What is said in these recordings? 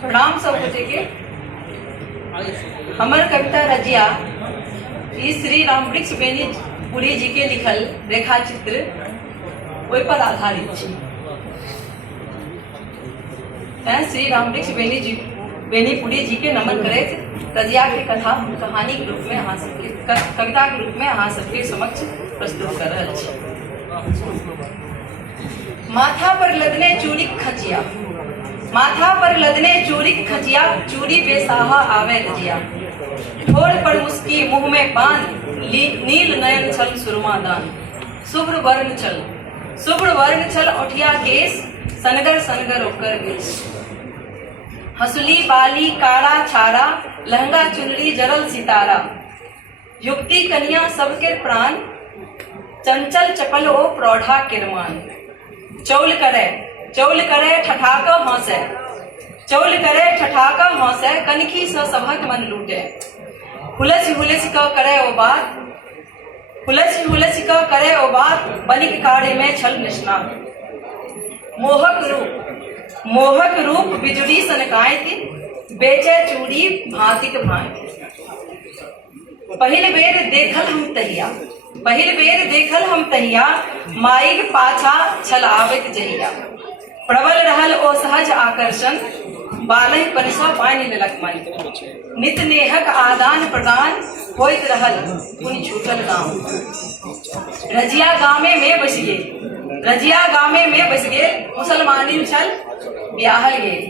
प्रणाम सब गोटे के। हमर कविता रजिया ई श्री रामवृक्ष बेनीपुरी जी के लिखल रेखा चित्र ओहि पर आधारित छै। श्री रामवृक्ष बेनीपुरी जी के नमन करैत रजिया के कथा कहानी के रूप में अहाँ सबके कविता के रूप में अहाँ सबके समक्ष प्रस्तुत कर रहल छी। माथा पर लदने चूड़ी खचिया, माथा पर लदने चूड़ी खचिया, चूड़ी बेसाहा आवे रजिया। ठोर पर मुस्की मुंह में पान, नील नयन छल सुरमा दान। शुभ्र वर्ण छल, शुभ्र वर्ण छल ओठिया केस, सनगर सनगर ओकर केस। हंसुली बाली काला छाड़ा, लहंगा चुनरी जरल सितारा। युक्ति कन्या सबके प्राण, चंचल चपल ओ प्रौढ़ा किरमान। चौल करे ठठाक हंसे, चौल करे ठठाक हंसे, कनखी स सभक मन लूटे। हुलस हुलस क करे ओ बात, हुलस हुलस क करे ओ बात, बनिक कार्य में छल निष्णात। मोहक रूप बिजुली सनकायति, बेचे चूड़ी भांतिक भांति। पहिल बेर देखल हम तहिया, पहिल बेर देखल हम तहिया, माइक पाछा छल आवेत जहिया। प्रबल रहल ओ सहज आकर्षण, बालहि परिसा पानि लेलक मन। नित नेहक आदान प्रदान, होइत रहल पुनि छूटल गाम। रजिया गामे में बस गेल, रजिया गामे में बस गेल, मुसलमानी छल ब्याहल गेल।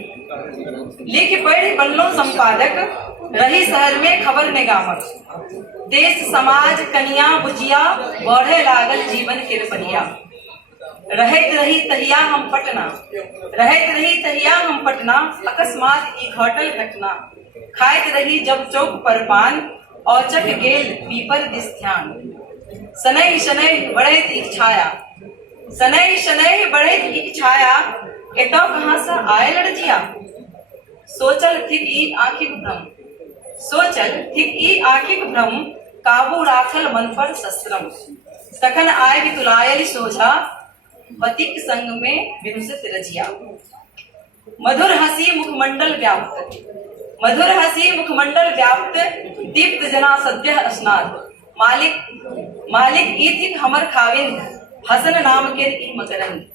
लिख पढ़ि बनलो संपादक, रही शहर में खबर निगामक। देश समाज कनिया बुझिया, बढ़े लागल जीवन के रपनिया। रहत रही तहिया हम पटना, रहत रही तहिया हम पटना, अकस्मात ई घटल घटना। खाइत रही जब चौक पर पान, औचक गेल पीपर दिस ध्यान। शनैः शनैः बढ़ैत इच्छाया, शनैः शनैः बढ़ैत इच्छाया, एतौ कहाँ से आयल रजिया। सोचल थिक ई आँखिक भ्रम, सोचल थिक ई आँखिक भ्रम, काबू राखल मन पर शस्त्रम। तखन आगि तुलायल सोझा, पतिक संग में विनुसत रजिया। मधुर हंसी मुखमंडल व्याप्त, मधुर हंसी मुखमंडल व्याप्त, दीप्त जना सद्यः स्नात। मालिक ई थिक हमर खाविंद, हसन नाम के ई मकरंद।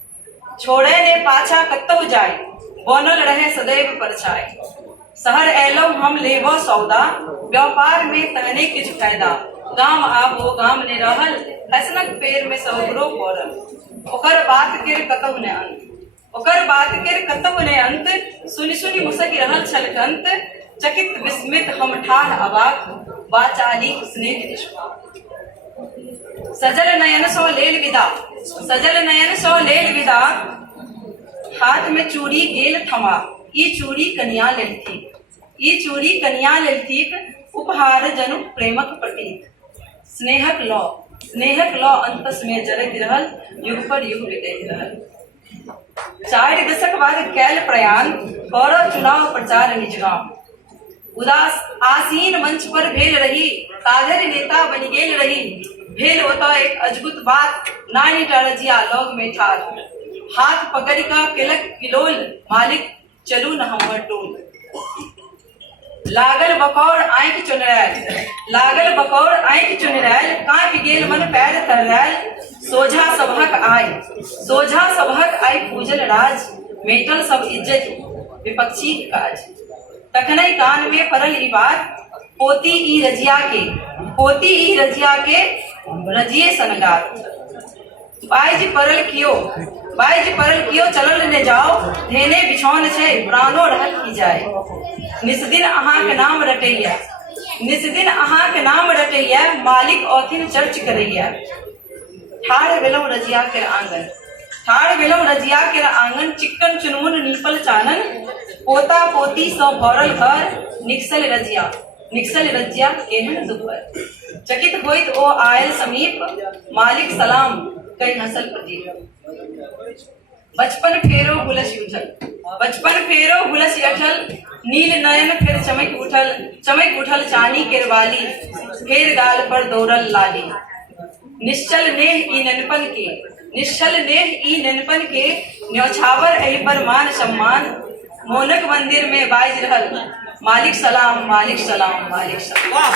छोड़े ने पाछा कतौ जाय, बनल रहे सदैव परछाय। शहर एलौ हम लेबो सौदा, व्यापार में तहने किछु फायदा। गाम आबो गाम ने रहल, हसनक पेड़ में सौगरो पड़ल। ओकर बात केर कतौ ने अंत, ओकर बात केर कतौ ने अंत। सुनि सुनि मुसकि रहल छल कंत, चकित विस्मित हम ठाढ़ अबाक, वाचालिक स्नेह निष्पाप। सजल नयन सो लेल विदा, सजल नयन सो लेल विदा, हाथ में चूड़ी गेल थमा। ई चूड़ी कन्या लेल थीक, ई चूड़ी कन्या लेल थीक, उपहार जनु प्रेमक प्रतीक। स्नेहक लौ अंतस में जरैत रहल, युग पर युग बितैत रहल। 4 दशक बाद कैल प्रयाण, करऽ चुनाव प्रचार निज गाम। उदास आसीन मंच पर भेल रही, काधर नेता बनि गेल रही। भेल ओतऽ एक अद्भुत बात, नानी टा रजिया लौग में ठाड़। हाथ पकड़ का केलक किलोल, मालिक चलू न हमर टोल। लागल बकौर आँखि चुनरायल, लागल बकौर आँखि चुनरायल, काँपि गेल मन पैर थररायल। सोझा सभक आय, सोझा सभक आय पूजल राज, मेटल सब इज्जत विपक्षी काज। तखनहि कान में पड़ल ई बात, पोती ई रजिया के, पोती ई रजिया के, रजिए सनगात। बाइज पड़ल कियो चलल ने जाओ, धेने बिछौन छै प्राणो रहल की जाय। निस्दिन अहाँके नाम रटैया, निस्दिन अहाँके नाम रटैया, मालिक औथिन चर्च करैया। ठाढ़ भेलहुँ रजिया केर आंगन, ठाढ़ भेलहुँ रजिया केर आंगन। चिक्कन चुनमुन नीपल चानन, पोता पोती सँ भरल घर। निकसल रजिया केहन दुपर, चकित होइत ओ आयल समीप। मालिक सलाम कहि हंसल प्रदीप। बचपन फेरो हुलस उठल, बचपन फेरो हुलस उठल। नील नयन फिर चमक उठल चानी केर वाली। फेर गाल पर दौड़ल लाली। निश्चल नेह ई ननपन के, निश्चल नेह ई नेनपन के न्यौछावर एहि पर मान सम्मान मोनक मंदिर में बाज रहल मालिक सलाम मालिक सलाम मालिक सलाम।